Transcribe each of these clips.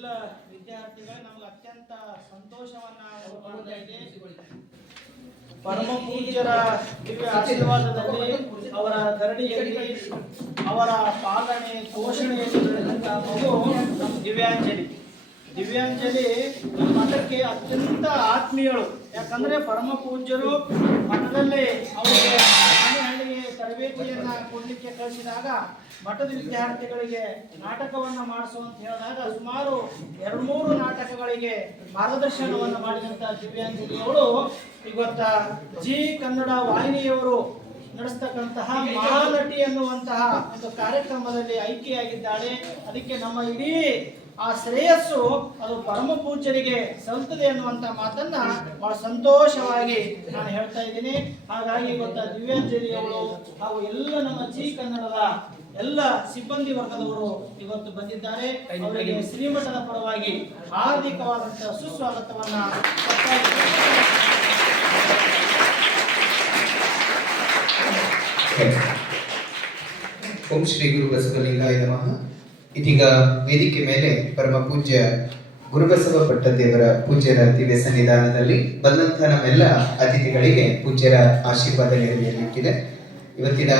ಎಲ್ಲ ವಿದ್ಯಾರ್ಥಿಗಳೇ ನಮ್ಗೆ ಅತ್ಯಂತ ಸಂತೋಷವನ್ನ ಪರಮ ಪೂಜ್ಯರ ದಿವ್ಯ ಆಶೀರ್ವಾದದಲ್ಲಿ ಅವರ ಧರಣಿಯಲ್ಲಿ ಅವರ ಪಾಲನೆ, ಪೋಷಣೆಯಲ್ಲಿ ಬೆಳೆದಂತಹ ದಿವ್ಯಾಂಜಲಿ. ದಿವ್ಯಾಂಜಲಿ ಮಠಕ್ಕೆ ಅತ್ಯಂತ ಆತ್ಮೀಯಳು. ಯಾಕಂದ್ರೆ ಪರಮ ಪೂಜ್ಯರು ಮಠದಲ್ಲಿ ಅವರಿಗೆ ತರಬೇತಿಯನ್ನ ಕೊಡ್ಲಿಕ್ಕೆ ಕಳಿಸಿದಾಗ ಮಠದ ವಿದ್ಯಾರ್ಥಿಗಳಿಗೆ ನಾಟಕವನ್ನ ಮಾಡಿಸು ಅಂತ ಹೇಳಿದಾಗ ಸುಮಾರು ಎರಡು ಮೂರು ನಾಟಕಗಳಿಗೆ ಮಾರ್ಗದರ್ಶನವನ್ನು ಮಾಡಿದಂತ ದಿವ್ಯಾಂಜಲಿ ಅವರು ಇವತ್ತ ಜಿ ಕನ್ನಡ ವಾಹಿನಿಯವರು ನಡೆಸ್ತಕ್ಕಂತಹ ಮಹಾನಟಿ ಅನ್ನುವಂತಹ ಒಂದು ಕಾರ್ಯಕ್ರಮದಲ್ಲಿ ಆಯ್ಕೆಯಾಗಿದ್ದಾಳೆ. ಅದಕ್ಕೆ ನಮ್ಮ ಇಡೀ ಆ ಶ್ರೇಯಸ್ಸು ಅದು ಪರಮ ಪೂಜ್ಯರಿಗೆ ಸಲ್ತದೆ ಅನ್ನುವಂತ ಮಾತನ್ನ ಬಹಳ ಸಂತೋಷವಾಗಿ ನಾನು ಹೇಳ್ತಾ ಇದ್ದೀನಿ. ಹಾಗಾಗಿ ಗೊತ್ತ ದಿವ್ಯಾಂಜಲಿಯವರು ಹಾಗೂ ಎಲ್ಲ ನಮ್ಮ ಜಿ ಕನ್ನಡದ ಎಲ್ಲ ಸಿಬ್ಬಂದಿ ವರ್ಗದವರು ಇವತ್ತು ಬಂದಿದ್ದಾರೆ. ಅವರಿಗೆ ಶ್ರೀಮಠದ ಪರವಾಗಿ ಹಾರ್ದಿಕವಾದಂತಹ ಸುಸ್ವಾಗತವನ್ನ. ಓಂ ಶ್ರೀ ಗುರು ಬಸವಲಿಂಗಾಯ ನಮಃ. ಇದೀಗ ವೇದಿಕೆ ಮೇಲೆ ಪರಮ ಪೂಜ್ಯ ಗುರುಬಸವ ಪಟ್ಟದೇವರ ಪೂಜ್ಯರ ದಿವ್ಯ ಸನ್ನಿಧಾನದಲ್ಲಿ ಬಂದಂತಹ ನಮ್ಮೆಲ್ಲ ಅತಿಥಿಗಳಿಗೆ ಪೂಜ್ಯರ ಆಶೀರ್ವಾದ ನೆರವೇರಲಿಕ್ಕಿದೆ. ಇವತ್ತಿನ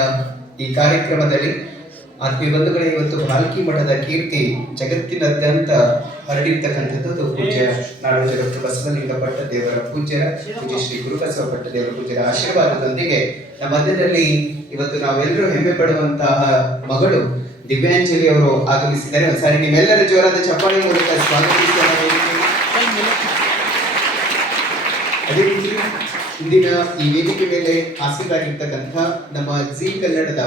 ಈ ಕಾರ್ಯಕ್ರಮದಲ್ಲಿ ಆತ್ಮೀಯ ಬಂಧುಗಳೇ, ಇವತ್ತು ಭಾಲ್ಕಿ ಮಠದ ಕೀರ್ತಿ ಜಗತ್ತಿನಾದ್ಯಂತ ಹರಡಿರ್ತಕ್ಕಂಥದ್ದು ಪೂಜ್ಯ ನಾಡೋಜ ಡಾಕ್ಟರ್ ಬಸವಲಿಂಗ ಪಟ್ಟದೇವರ ಪೂಜ್ಯರ ಪೂಜ್ಯ ಶ್ರೀ ಗುರುಬಸವ ಪಟ್ಟದೇವರ ಪೂಜ್ಯರ ಆಶೀರ್ವಾದದೊಂದಿಗೆ ನಮ್ಮ ಮಧ್ಯದಲ್ಲಿ ಇವತ್ತು ನಾವೆಲ್ಲರೂ ಹೆಮ್ಮೆ ಪಡುವಂತಹ ಮಗಳು ದಿವ್ಯಾಂಜಲಿ ಅವರು ಆಗಮಿಸಿದ್ದಾರೆ ಒಂದ್ಸಾರಿ ನಿಮ್ಮೆಲ್ಲರ ಜೋರಾದ ಚಪ್ಪಾಳೆ ಮೂಲಕ ಸ್ವಾಗತಿಸೋಣ ಅದೇ ರೀತಿ ಇಂದಿನ ಈ ವೇದಿಕೆ ಮೇಲೆ ಹಾಸಿರಾಗಿರ್ತಕ್ಕಂಥ ನಮ್ಮ ಜಿ ಕನ್ನಡದ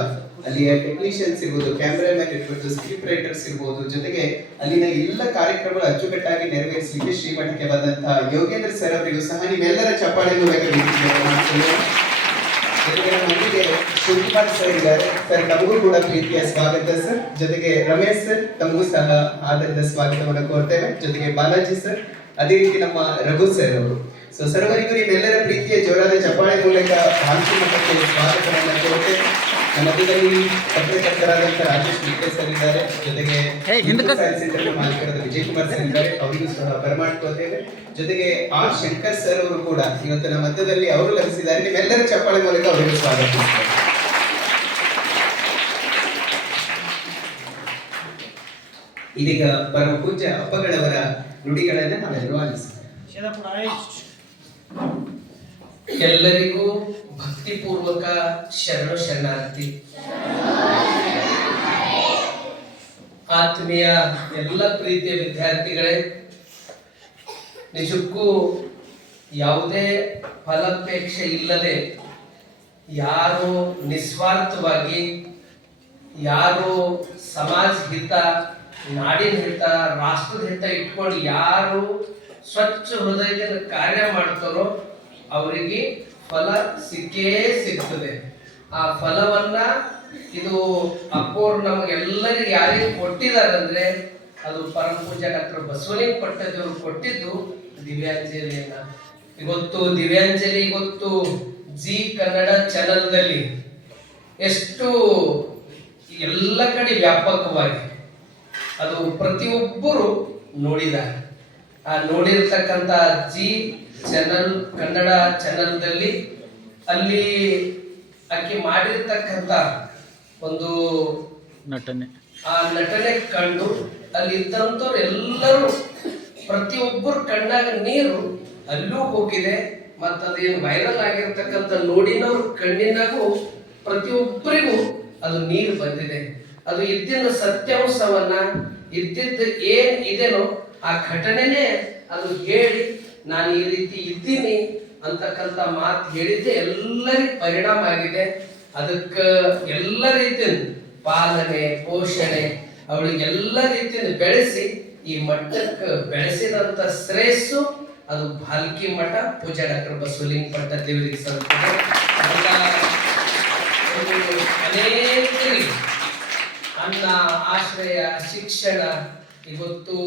ಅಲ್ಲಿಯ ಟೆಕ್ನಿಷಿಯನ್ಸ್ ಇರ್ಬೋದು ಕ್ಯಾಮ್ರಾಮನ್ ಇರ್ಬೋದು ಸ್ಕ್ರಿಪ್ಟ್ ರೈಟರ್ಸ್ ಇರ್ಬೋದು, ಜೊತೆಗೆ ಅಲ್ಲಿನ ಎಲ್ಲ ಕಾರ್ಯಕ್ರಮಗಳು ಅಚ್ಚುಕಟ್ಟಾಗಿ ನೆರವೇರಿಸಲಿಕ್ಕೆ ಶ್ರೀಮಠಕ್ಕೆ ಬಂದಂತಹ ಯೋಗೇಂದ್ರ ಸರ್ ಅವರಿಗೂ ಸಹ ನಿಮ್ಮೆಲ್ಲರ ಚಪ್ಪಾಳೆ ಮೂಲಕ. ಜೊತೆಗೆ ನಮ್ಮೊಂದಿಗೆ ಶಿವಕುಮಾರ್ ಸರ್ ಇದ್ದಾರೆ. ಸರ್ ತಮಗೂ ಕೂಡ ಪ್ರೀತಿಯ ಸ್ವಾಗತ ಸರ್. ಜೊತೆಗೆ ರಮೇಶ್ ಸರ್ ತಮಗೂ ಸಹ ಆದರದ ಸ್ವಾಗತವನ್ನು ಕೋರ್ತೇವೆ ಜೊತೆಗೆ ಬಾಲಾಜಿ ಸರ್, ಅದೇ ರೀತಿ ನಮ್ಮ ರಘು ಸರ್ ಅವರು. ಸೊ ಸರ್ವರಿಗೂ ನಿಮ್ಮೆಲ್ಲರ ಪ್ರೀತಿಯ ಜೋರಾದ ಚಪ್ಪಾಳೆ ಮೂಲಕ ಭಾರತೀಯ ಮಠಕ್ಕೆ ಸ್ವಾಗತವನ್ನು ಕೋರುತ್ತೆ ನಮ್ಮ ಮಧ್ಯದಲ್ಲಿ ಪತ್ರಕರ್ತರಾದಂಥ ರಾಜೇಶ್ ಮಿಟ್ಟೆ ಸರ್ ಇದ್ದಾರೆ. ಜೊತೆಗೆ ಮಾಲೀಕರಾದ ವಿಜಯ್ ಕುಮಾರ್ ಸರ್ ಇದ್ದಾರೆ. ಅವರಿಗೂ ಸಹ ಬರಮಾಡ್ಕೋತೇವೆ ಜೊತೆಗೆ ಆರ್ ಶಂಕರ್ ಸರ್ ಅವರು ಕೂಡ ಇವತ್ತು ನಮ್ಮ ಮಧ್ಯದಲ್ಲಿ ಅವರು ಲಭಿಸಿದ್ದಾರೆ. ನಿಮ್ಮೆಲ್ಲರ ಚಪ್ಪಾಳೆ ಮೂಲಕ ಅವರಿಗೆ ಸ್ವಾಗತ. ಇದೀಗ ಪರಮ ಪೂಜ್ಯ ಅಪ್ಪಗಳವರ ನುಡಿಗಳನ್ನ ನಾವೆಲ್ಲರೂ ಆಲಿಸ್ತೇವೆ ಎಲ್ಲರಿಗೂ ಭಕ್ತಿಪೂರ್ವಕ ಶರಣ ಶರಣಾರ್ಥಿ ಆತ್ಮೀಯ ಎಲ್ಲ ಪ್ರೀತಿಯ ವಿದ್ಯಾರ್ಥಿಗಳೇ, ನಿಜಕ್ಕೂ ಯಾವುದೇ ಫಲಾಪೇಕ್ಷೆ ಇಲ್ಲದೆ ಯಾರು ನಿಸ್ವಾರ್ಥವಾಗಿ, ಯಾರು ಸಮಾಜ ಹಿತ, ನಾಡಿನ ಹಿತ, ರಾಷ್ಟ್ರದ ಹಿತ ಇಟ್ಕೊಂಡು ಯಾರು ಸ್ವಚ್ಛ ಹೃದಯದಿಂದ ಕಾರ್ಯ ಮಾಡ್ತಾರೋ ಅವರಿಗೆ ಫಲ ಸಿಕ್ಕೇ ಸಿಗ್ತದೆ. ಆ ಫಲವನ್ನ ಇದು ಅಪ್ಪೋರು ನಮಗೆಲ್ಲರಿಗೆ ಯಾರಿಗೆ ಕೊಟ್ಟಿದಾರಂದ್ರೆ ಅದು ಪರಮ ಪೂಜಾ ಡಾಕ್ಟರ್ ಬಸವಲಿಂಗ ಪಟ್ಟದವರು ಕೊಟ್ಟಿದ್ದು ದಿವ್ಯಾಂಜಲಿಯನ್ನ. ಇವತ್ತು ದಿವ್ಯಾಂಜಲಿ, ಇವತ್ತು ಜಿ ಕನ್ನಡ ಚಾನಲ್ದಲ್ಲಿ ಎಷ್ಟು ಎಲ್ಲ ಕಡೆ ವ್ಯಾಪಕವಾಗಿ ಅದು ಪ್ರತಿಯೊಬ್ಬರು ನೋಡಿದ್ದಾರೆ. ಆ ನೋಡಿರ್ತಕ್ಕಂಥ ಜಿ ಚಾನಲ್ ಕನ್ನಡ ಚಾನಲ್ದಲ್ಲಿ ಅಲ್ಲಿ ಆಕೆ ಮಾಡಿರ್ತಕ್ಕಂಥ ಒಂದು ನಟನೆ. ಆ ನಟನೆ ಕಂಡು ಅಲ್ಲಿ ಇದ್ದಂಥವ್ರು ಎಲ್ಲರೂ ಪ್ರತಿಯೊಬ್ಬರ ಕಣ್ಣಾಗ ನೀರು ಅಲ್ಲೂ ಹೋಗಿದೆ. ಮತ್ತು ಅದೇನು ವೈರಲ್ ಆಗಿರ್ತಕ್ಕಂಥ ನೋಡಿನವ್ರ ಕಣ್ಣಿನಾಗೂ ಪ್ರತಿಯೊಬ್ಬರಿಗೂ ಅದು ನೀರು ಬಂದಿದೆ. ಅದು ಇದ್ದಿನ ಸತ್ಯಾಂಶವನ್ನ ಇದ್ದಿದ್ದ ಏನ್ ಇದೆನೋ ಆ ಘಟನೆನೇ ಅದು ಹೇಳಿ ನಾನು ಈ ರೀತಿ ಇದ್ದೀನಿ ಅಂತಕ್ಕಂಥ ಮಾತು ಹೇಳಿದ್ದೆ ಎಲ್ಲರಿಗೆ ಪರಿಣಾಮ ಆಗಿದೆ. ಅದಕ್ಕೆ ಎಲ್ಲ ರೀತಿಯ ಪಾಲನೆ, ಪೋಷಣೆ ಅವಳಿಗೆ ಎಲ್ಲ ರೀತಿಯಿಂದ ಬೆಳೆಸಿ ಈ ಮಠಕ್ಕೆ ಬೆಳೆಸಿದಂತ ಶ್ರೇಯಸ್ಸು ಅದು ಭಾಲ್ಕಿ ಮಠ ಪೂಜಾ ಡಾಕ್ಟರ್ ಬಸವಲಿಂಗ ಪಟ್ಟ ದೇವರಿಗೆ ಸಲ್ಲುತ್ತದೆ ಅನೇಕರಿಗೆ ಅನ್ನ, ಆಶ್ರಯ, ಶಿಕ್ಷಣ, ಇವತ್ತು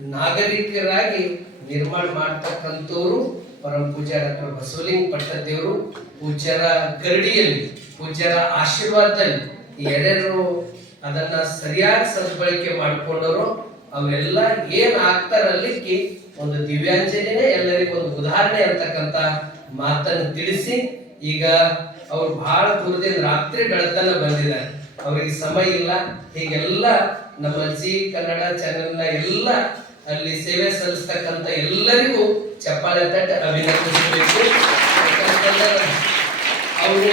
ನಾಗರಿಕರಾಗಿ ನಿರ್ಮಾಣ ಮಾಡ್ತಕ್ಕಂಥವ್ರು ಪರಮ ಪೂಜ್ಯ ಡಾಕ್ಟರ್ ಬಸವಲಿಂಗ ಪಟ್ಟದೇವರು, ಪೂಜ್ಯರ ಗರಡಿಯಲ್ಲಿ, ಪೂಜ್ಯರ ಆಶೀರ್ವಾದದಲ್ಲಿ ಎರಡೂ ಅದನ್ನ ಸರಿಯಾಗಿ ಸದ್ಬಳಕೆ ಮಾಡಿಕೊಂಡವರು ಅವೆಲ್ಲ ಏನ್ ಆಗ್ತಾರಲ್ಲಿಕ್ಕೆ ಒಂದು ದಿವ್ಯಾಂಜಲಿನೇ ಎಲ್ಲರಿಗೂ ಒಂದು ಉದಾಹರಣೆ ಅಂತಕ್ಕಂತ ಮಾತನ್ನು ತಿಳಿಸಿ, ಈಗ ಅವ್ರು ಬಹಳ ದೂರದಿಂದ ರಾತ್ರಿ ಬೆಳತನ ಬಂದಿದ್ದಾರೆ. ಅವರಿಗೆ ಸಮಯ ಇಲ್ಲ. ಹೀಗೆಲ್ಲ ನಮ್ಮ ಜಿ ಕನ್ನಡ ಚಾನೆಲ್ನ ಎಲ್ಲ ಅಲ್ಲಿ ಸೇವೆ ಸಲ್ಲಿಸ್ತಕ್ಕಂಥ ಎಲ್ಲರಿಗೂ ಚಪ್ಪಾಳೆ ತಟ್ಟಿ ಅಭಿನಂದಿಸಬೇಕು. ಅವರು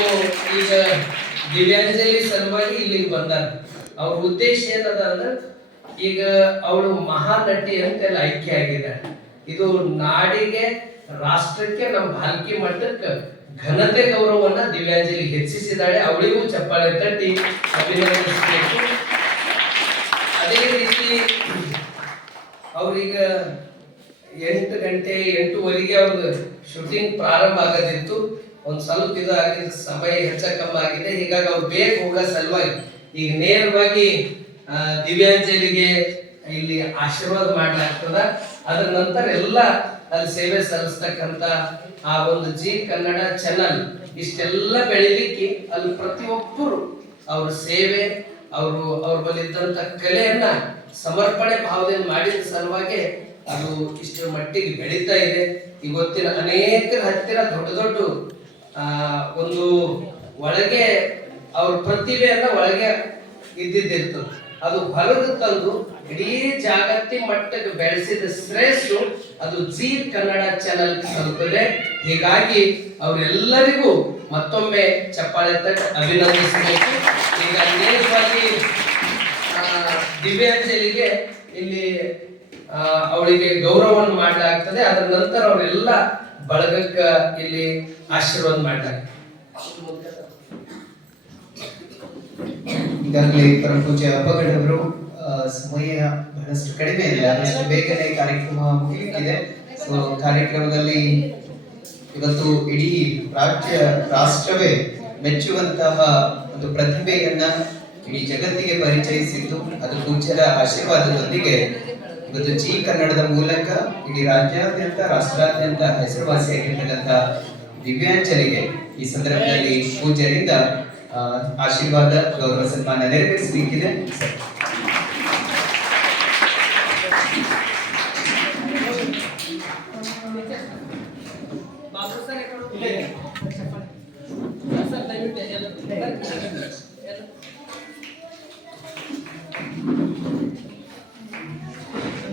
ಈಗ ದಿವ್ಯಾಂಜಲಿ ಸಲುವಾಗಿ ಇಲ್ಲಿಗೆ ಬಂದಾರ. ಅವ್ರ ಉದ್ದೇಶ ಏನದ ಅಂದ್ರೆ ಈಗ ಅವಳು ಮಹಾನಟಿ ಅಂತೆಲ್ಲ ಆಯ್ಕೆ ಆಗಿದೆ ಇದು ನಾಡಿಗೆ, ರಾಷ್ಟ್ರಕ್ಕೆ ನಮ್ಮ ಭಾಲ್ಕಿ ಮಟ್ಟಕ್ಕೆ ಘನತೆ ಗೌರವವನ್ನ ದಿವ್ಯಾಂಜಲಿ ಹೆಚ್ಚಿಸಿದಾಳೆ ಅವಳಿಗೂ ಚಪ್ಪಾಳೆ ತಟ್ಟಿ ಅಭಿನಂದಿಸಬೇಕು. ಅದೇ ರೀತಿ ಅವ್ರೀಗ ಎಂಟು ಗಂಟೆ ಎಂಟೂವರೆಗೆ ಅವ್ರದ್ದು ಶೂಟಿಂಗ್ ಪ್ರಾರಂಭ ಆಗೋದಿತ್ತು. ಒಂದು ಸ್ವಲ್ಪ ಇದು ಸಮಯ ಹೆಚ್ಚ ಕಮ್ಮಿ ಆಗಿದೆ. ಹೀಗಾಗಿ ಅವ್ರು ಬೇಗ ಹೋಗೋ ಸಲುವಾಗಿ. ಈಗ ನೇರವಾಗಿ ದಿವ್ಯಾಂಜಲಿಗೆ ಇಲ್ಲಿ ಆಶೀರ್ವಾದ ಮಾಡಲಾಗ್ತದ. ಅದರ ನಂತರ ಎಲ್ಲ ಅಲ್ಲಿ ಸೇವೆ ಸಲ್ಲಿಸ್ತಕ್ಕಂತ ಆ ಒಂದು ಜಿ ಕನ್ನಡ ಚಾನಲ್ ಇಷ್ಟೆಲ್ಲ ಬೆಳಿಲಿಕ್ಕೆ ಅಲ್ಲಿ ಪ್ರತಿಯೊಬ್ಬರು ಅವ್ರ ಸೇವೆ ಅವರು ಅವ್ರ ಬಳಿ ಇದ್ದಂತ ಕಲೆಯನ್ನ ಸಮರ್ಪಣೆ ಭಾವದಿಂದ ಮಾಡಿದ ಸಲುವಾಗಿ ಅದು ಇಷ್ಟರ ಮಟ್ಟಿಗೆ ಬೆಳೀತಾ ಇದೆ. ಇವತ್ತಿನ ಅನೇಕ ಹತ್ತಿರ ದೊಡ್ಡ ದೊಡ್ಡ ಒಂದು ಒಳಗೆ ಅವ್ರ ಪ್ರತಿಭೆಯನ್ನ ಒಳಗೆ ಇದ್ದಿದ್ದಿರ್ತದೆ. ಅದು ಹೊರಗೆ ತಂದು ಇಡೀ ಜಾಗತಿಕ ಮಟ್ಟಕ್ಕೆ ಬೆಳೆಸಿದ ಶ್ರೇಷ್ಠ ಅದು ಜಿ ಕನ್ನಡ ಚಾನೆಲ್ ತಲುಪಿದೆ. ಹೀಗಾಗಿ ಅವರೆಲ್ಲರಿಗೂ ಮತ್ತೊಮ್ಮೆ ಚಪ್ಪಾಳೆ ತಟ್ಟ ಅಭಿನಂದಿಸಬೇಕು. ಈಗ ನೇರವಾಗಿ ದಿವ್ಯಾಂಜಲಿಗೆ ಇಲ್ಲಿ ಅವಳಿಗೆ ಗೌರವವನ್ನು ಮಾಡಲಾಗ್ತದೆ. ಅದರ ನಂತರ ಅವರೆಲ್ಲ ಬಳಗಕ್ಕ ಇಲ್ಲಿ ಆಶೀರ್ವಾದ ಮಾಡ್ತಾರೆ. ಈಗಾಗಲೇ ಪೂಜೆ ಅಪ್ಪಗಡವರು ಸಮಯ ಬಹಳಷ್ಟು ಕಡಿಮೆ ಇದೆ. ಆದಷ್ಟು ಬೇಗನೆ ಕಾರ್ಯಕ್ರಮ ಮುಗಿಯುತ್ತಿದೆ. ಸೊ ಕಾರ್ಯಕ್ರಮದಲ್ಲಿ ಇವತ್ತು ಇಡೀ ರಾಜ್ಯ, ರಾಷ್ಟ್ರವೇ ಮೆಚ್ಚುವಂತಹ ಒಂದು ಪ್ರತಿಭೆಯನ್ನ ಇಡೀ ಜಗತ್ತಿಗೆ ಪರಿಚಯಿಸಿದ್ದು, ಅದು ಪೂಜ್ಯರ ಆಶೀರ್ವಾದದೊಂದಿಗೆ ಇವತ್ತು ಜಿ ಕನ್ನಡದ ಮೂಲಕ, ಇಡೀ ರಾಜ್ಯಾದ್ಯಂತ, ರಾಷ್ಟ್ರಾದ್ಯಂತ ಹೆಸರುವಾಸಿಯಾಗಿರ್ತಕ್ಕಂಥ ದಿವ್ಯಾಂಜಲಿಗೆ ಈ ಸಂದರ್ಭದಲ್ಲಿ ಪೂಜ್ಯರಿಂದ ಆಶೀರ್ವಾದ, ಗೌರವ ಸನ್ಮಾನ ನೆರವೇರಿಸಲಿಕ್ಕಿದೆ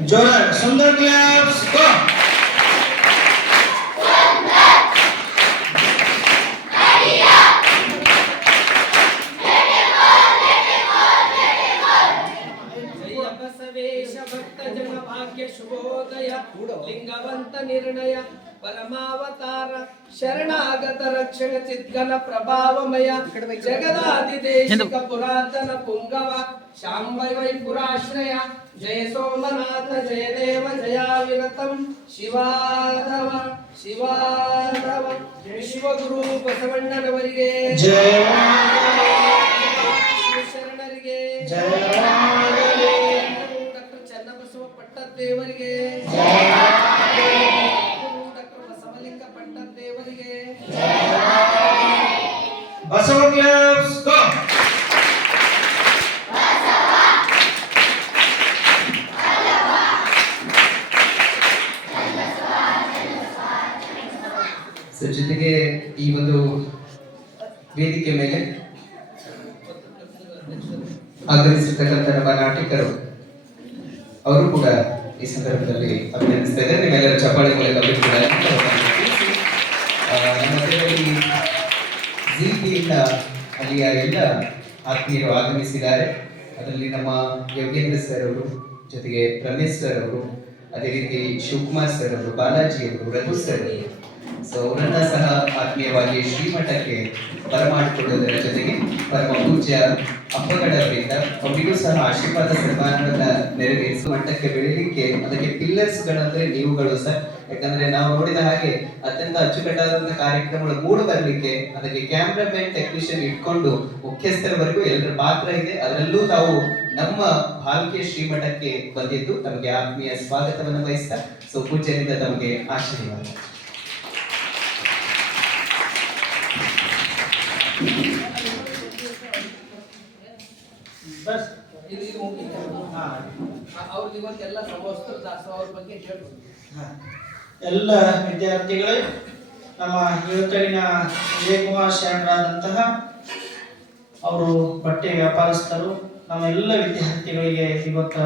जोरात सुंदर क्लॅप्स गो ಜಯ ಬಸವೇಶ ಭಕ್ತ ಜನ ಭಾಗ್ಯ ಶುಭೋದಯ ಲಿಂಗವಂತ ನಿರ್ಣಯ ಪರಮಾವತಾರ ಶರಣಾಗತ ರಕ್ಷಣ ಚಿದ್ಗನ ಪ್ರಭಾವಮಯ ಜಗದಾದಿದೇಶಿಕ ಪುರಾತನ ಪುಂಗವ ಶಾಂಬೈ ವೈಪುರಾಶ್ರಯ ಜಯ ಸೋಮನಾಥ ಜಯ ದೇವ ಜಯಾವಿರತಂ ಶಿವಾಧವ ಶಿವಾಧವ ವಿಶ್ವಗುರು ಬಸವಣ್ಣನವರಿಗೆ जय ಶರಣರಿಗೆ जय ಡಾಕ್ಟರ್ ಚನ್ನಬಸವ ಪಟ್ಟದೇವರಿಗೆ ನಮ್ಮ ಅವರು ಕೂಡ ಈ ಸಂದರ್ಭದಲ್ಲಿ ಅಭಿನಂದಿಸ್ತಾ ಇದ್ದಾರೆ ನಿಮ್ಮೆಲ್ಲರ ಚಪ್ಪಾಳೆ ಮೂಲಕ ಜೀಪಿಯಿಂದ ಅಲ್ಲಿಯ ಎಲ್ಲ ಆತ್ಮೀಯರು ಆಗಮಿಸಿದ್ದಾರೆ. ಅದರಲ್ಲಿ ನಮ್ಮ ಯೋಗೇಂದ್ರ ಸರ್ ಅವರು, ಜೊತೆಗೆ ರಮೇಶ್ ಸರ್ ಅವರು, ಅದೇ ರೀತಿ ಶಿವಕುಮಾರ್ ಸರ್ ಅವರು, ಬಾಲಾಜಿ ಅವರು, ರಘು ಸರ್ ಸೊ ಅವರನ್ನ ಸಹ ಆತ್ಮೀಯವಾಗಿ ಶ್ರೀಮಠಕ್ಕೆ ಬರಮಾಡಿಕೊಳ್ಳುವುದರ ಜೊತೆಗೆ ಪರಮ ಪೂಜ್ಯ ಅಪ್ಪಗಡವರಿಂದ ಅವರಿಗೂ ಸಹ ಆಶೀರ್ವಾದ ಸನ್ಮಾನವನ್ನ ನೆರವೇರಿಸಿ ಮಟ್ಟಕ್ಕೆ ಬೆಳಿಲಿಕ್ಕೆ ಅದಕ್ಕೆ ಪಿಲ್ಲರ್ಸ್ ಗಳಂದ್ರೆ ನೀವುಗಳು ಸರ್. ಯಾಕಂದ್ರೆ ನಾವು ನೋಡಿದ ಹಾಗೆ ಅತ್ಯಂತ ಅಚ್ಚುಕಟ್ಟಾದಂತಹ ಕಾರ್ಯಕ್ರಮಗಳು ಮೂಡು ಬರಲಿಕ್ಕೆ ಅದಕ್ಕೆ ಕ್ಯಾಮ್ರಾಮನ್ ಟೆಕ್ನಿಷಿಯನ್ ಇಟ್ಕೊಂಡು ಮುಖ್ಯಸ್ಥರವರೆಗೂ ಎಲ್ಲರ ಪಾತ್ರ ಇದೆ. ಅದರಲ್ಲೂ ತಾವು ನಮ್ಮ ಭಾಲ್ಕೆ ಶ್ರೀಮಠಕ್ಕೆ ಬಂದಿದ್ದು ತಮಗೆ ಆತ್ಮೀಯ ಸ್ವಾಗತವನ್ನು ವಹಿಸ್ತಾ ಸೊ ಪೂಜೆಯಿಂದ ತಮಗೆ ಆಶೀರ್ವಾದ. ಬಸ್. ಅವ್ರ ಬಗ್ಗೆ ಹೇಳ್ಬೋದು. ಎಲ್ಲ ವಿದ್ಯಾರ್ಥಿಗಳೇ ನಮ್ಮ ಯುವಕರಿನ ವಿಜಯಕುಮಾರ್ ಶರಣರಾದಂತಹ ಅವರು ಬಟ್ಟೆ ವ್ಯಾಪಾರಸ್ಥರು ನಮ್ಮ ಎಲ್ಲ ವಿದ್ಯಾರ್ಥಿಗಳಿಗೆ ಇವತ್ತು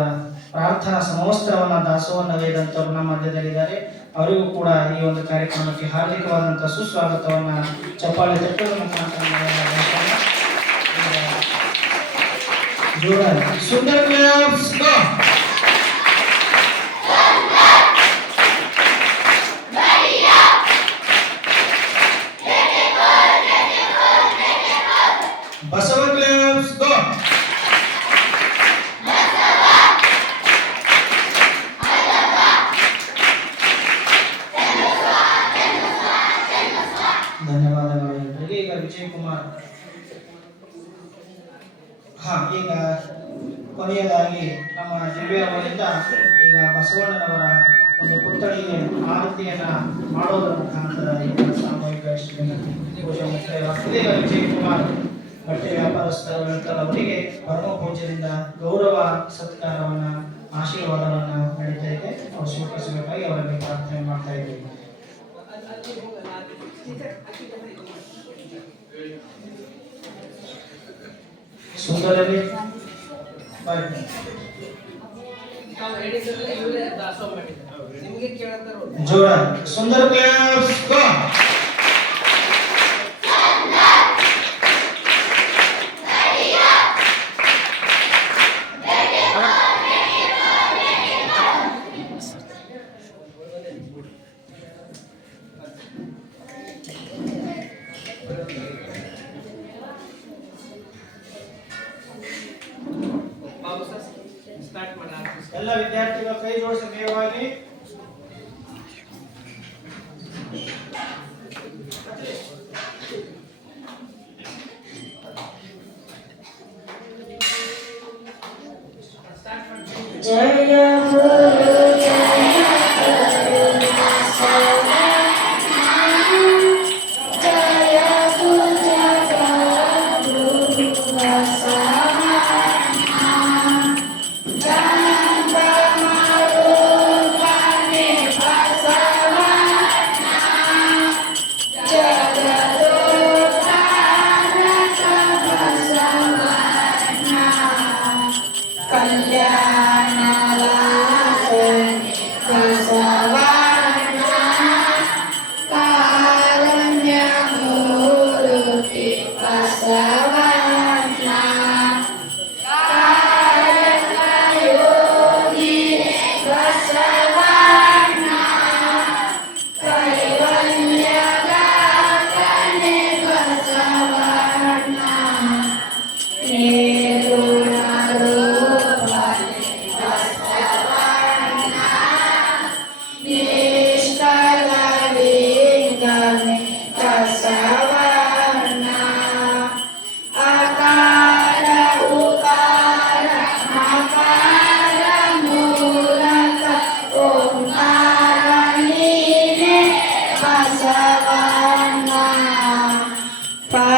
ಪ್ರಾರ್ಥನಾ ಸಮವಸ್ತ್ರವನ್ನ ದಾಸವನ್ನ ವೇದಂತವರು ನಮ್ಮ ಮಧ್ಯದಲ್ಲಿದ್ದಾರೆ. ಅವರಿಗೂ ಕೂಡ ಈ ಒಂದು ಕಾರ್ಯಕ್ರಮಕ್ಕೆ ಹಾರ್ದಿಕವಾದಂತಹ ಸುಸ್ವಾಗತವನ್ನ ಚಪ್ಪಾಳೆ ತಟ್ಟುವ ಒಂದು ಪುತ್ಥಳಿಗೆ ಆರತಿಯನ್ನ ಮಾಡೋದರ ಮುಖಾಂತರ ಒಂದು ಸಾಮೂಹಿಕ ವಿಜಯ್ ಕುಮಾರ್ ಬಟ್ಟೆ ವ್ಯಾಪಾರಸ್ಥರ ವಿಠಲ್ ಅವರಿಗೆ ಪರಮ ಪೂಜೆಯಿಂದ ಗೌರವ ಸತ್ಕಾರವನ್ನ, ಆಶೀರ್ವಾದವನ್ನ ನಡೀತಾ ಇದೆ. ಅವರು ಸ್ವೀಕರಿಸಬೇಕಾಗಿ ಅವರಲ್ಲಿ ಪ್ರಾರ್ಥನೆ ಮಾಡ್ತಾ ಇದ್ದೀವಿ. ಸುಂದರವೇ, ಬಾಯ್. ಜೋರ ಸುಂದರ ಕ್ಲಬ್ಸ್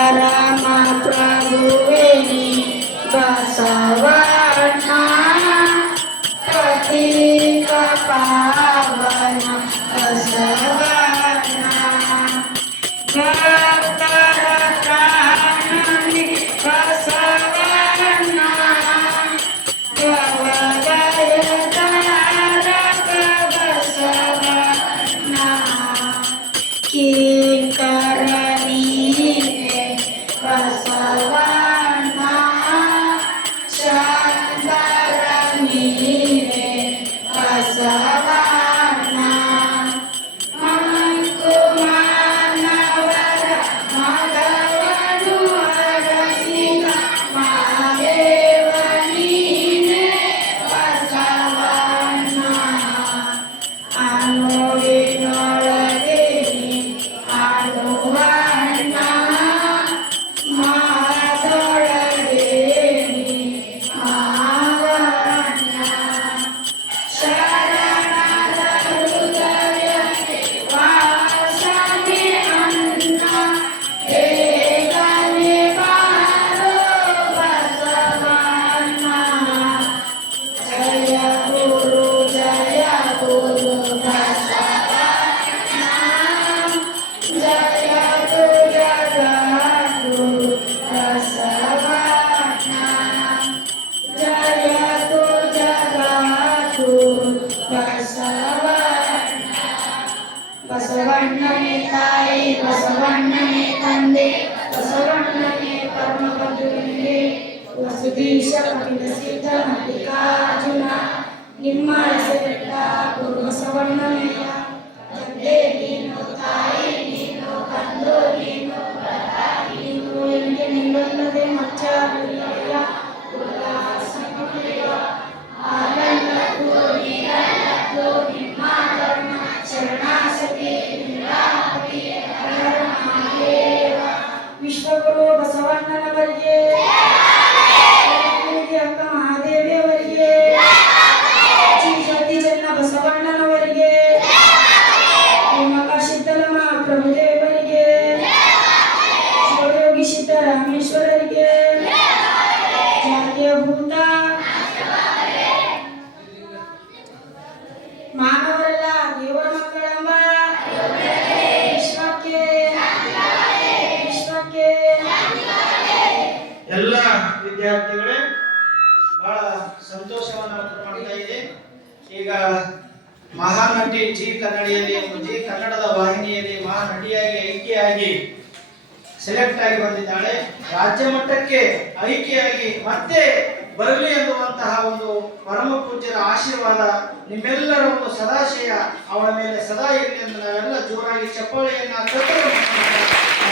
ಪರಮ Selamat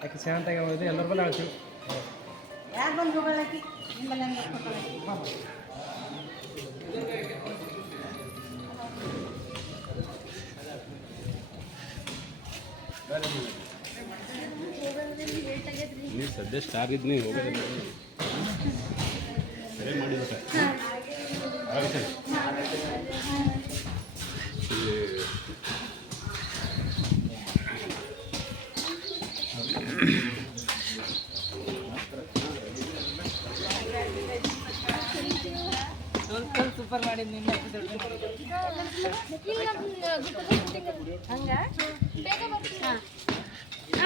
ಆಕೆ ಶಾಂತಾಗಿ ಹೋಗಿದೆ ಎಲ್ಲರ ಬಲ್ಲ ಹಾಕ್ತೀವಿ ಯಾರು ಬಂದು ಹೋಗಲಾಕಿ ನಿಮ್ಮಲ್ಲ ನೀವು ಸದ್ಯ ಸ್ಟಾರ್ ಇದ್ನಿ ಹೋಗೋದಿಲ್ಲ ಸೂಪರ್ ಮಾಡಿದ್ ನಿನ್ನೆ ಹಂಗ ಬೇಗ ಬರ್ತೀನಿ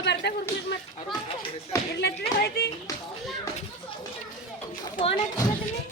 ಬರ್ತಾ ಕುರ್ಬಿಟ್ ಮತ್ತೆ ಇರ್ಲತ್ತಿದ್ರೆ ಹೋಯ್ತಿ ಫೋನ್ ಹಚ್ಚಿ